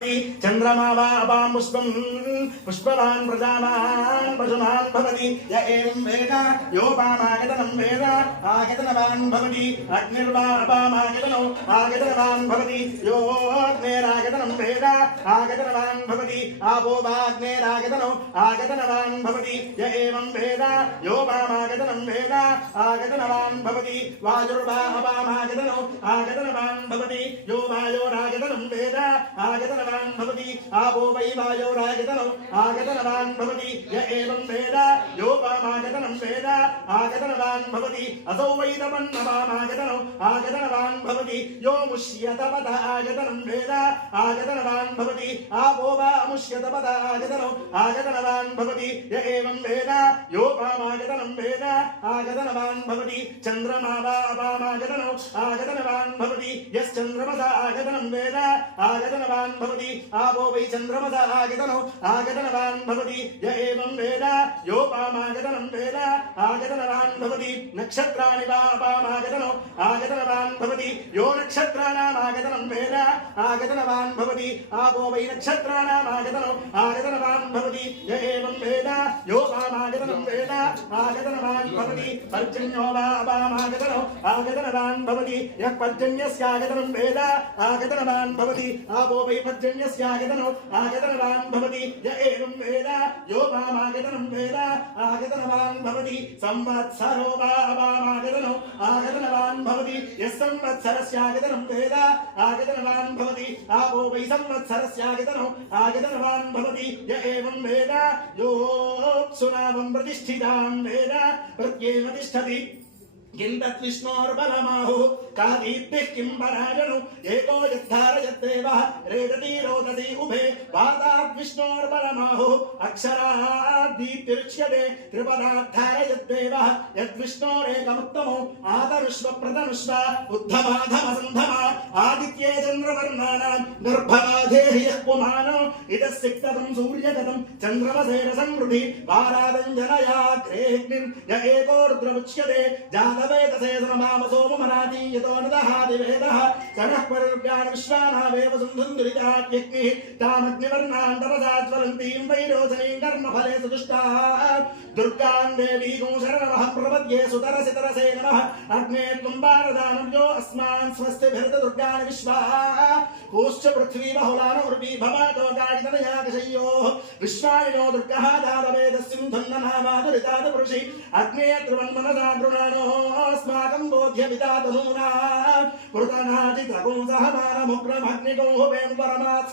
चंद्रमा वा अपां पुष्पं पुष्पवान् प्रजावान् पशुमान् भवति य एवं वेद योपामागतनं वेद आगतनवान् भवति अग्निर्वा अपामागतनो आगतनवान् भवति यो अग्नेरागतनं वेद आगतनवान् भवति आपो वा अग्नेरागतनो आगतनवान् भवति य एवं वेद योपामागतनं वेद आगतनवान् भवति वायुर्वा अपामागतनो आगतनवान् भवति यो वायोरागतनं वेद आगतनवान् भवति आपो वै वायोरागतनो आगतनवान् भवति य एवं वेद योपामागतनं वेद आगतनवान् भवति असौ वै तपन्नवामागतनो आगतनवान् भवति यो मुष्यतपद आगतनं वेद आगतनवान् भवति आपो वा अमुष्यतपद आगतनो आगतनवान् भवति य एवं वेद योपामागतनं वेद आगतनवान् भवति चन्द्रमा वा अपामागतनो आगतनवान् भवति यश्चन्द्रमसा आगतनं वेद आगतनवान् भवति आपो वै चन्द्रमसा आगतनो आगतनवान् भवति य एवं वेद योपामागतनं वेद आगतनवान् भवति नक्षत्राणि वा अपामागतनो आगतनवान् भवति यो नक्षत्राणाम् आगतनं वेद आगतनवान् भवति आपो वै नक्षत्राणाम् आगतनो आगतनवान् भवति य एवं वेद योपामागतनं वेद आगतनवान् भवति पर्जन्यो वा अपामागतनो आगतनवान् भवति यः पर्जन्यस्यागतनं वेद आगतनवान् भवति आपो वै पर्जन्यस्यागतनो आगतनवान् भवति य एवं वेद योपामागतनं वेद आगतनवान् भवति संवत्सरो वा अपामागतनो आगतनवान् भवति यः संवत्सरस्यागतनं वेद आगतनवान् भवति आपो वै संवत्सरस्यागतनो आगतनवान् भवति य एवं वेद योऽप्सुनामं प्रतिष्ठितां वेद प्रत्येव तिष्ठति किं तद्विष्णोर्बलमाहुः का दीप्तिः किं पराजनु एको यद्धारयद्देवः रेदति रोदति उभे पादाद्विष्णोर्बलमाहुः अक्षरात् दीप्तिरुच्यते त्रिपदाद्धारयद्देवः यद्विष्णोरेकमुत्तमो आतरुष्व प्रतनुष्व उद्धमाधमसन्धमा आदित्ये चन्द्रवर्णानां गर्भवाधेहि यः पुमानो इतः सिक्ततं सूर्यगतं चन्द्रमसेन संवृद्धि पारादञ्जनयाग्रेऽग्निं य एको रुद्रमुच्यते वेदसे सोममनाति यतो नदहादिवेदः सनः परिव्यान् विश्वानावेव सुन्दुरितात्यग्निः तामग्निवर्णान् तपसाज्वलन्तीं वैरोचनीं कर्मफले सुदुष्टाः दुर्गां देवीं शरणमहं प्रपद्ये सुतरसि तरसे नमः अग्ने त्वं भारदानं यो अस्मान् स्वस्तिभिर्दुर्गाणि विश्वाः पूश्च पृथ्वी बहुलानो उर्वी भवातो गाडितनयातिशय्योः विश्वानि नो दुर्गः दादवेदस्यं धन्ननामादुरितादपुरुषि अग्ने त्रिवन्मनसा गृणानो अस्माकं बोध्यमिता तनूना कृतनाचितगुं सहमानमुग्रमग्निगोः वें परमात्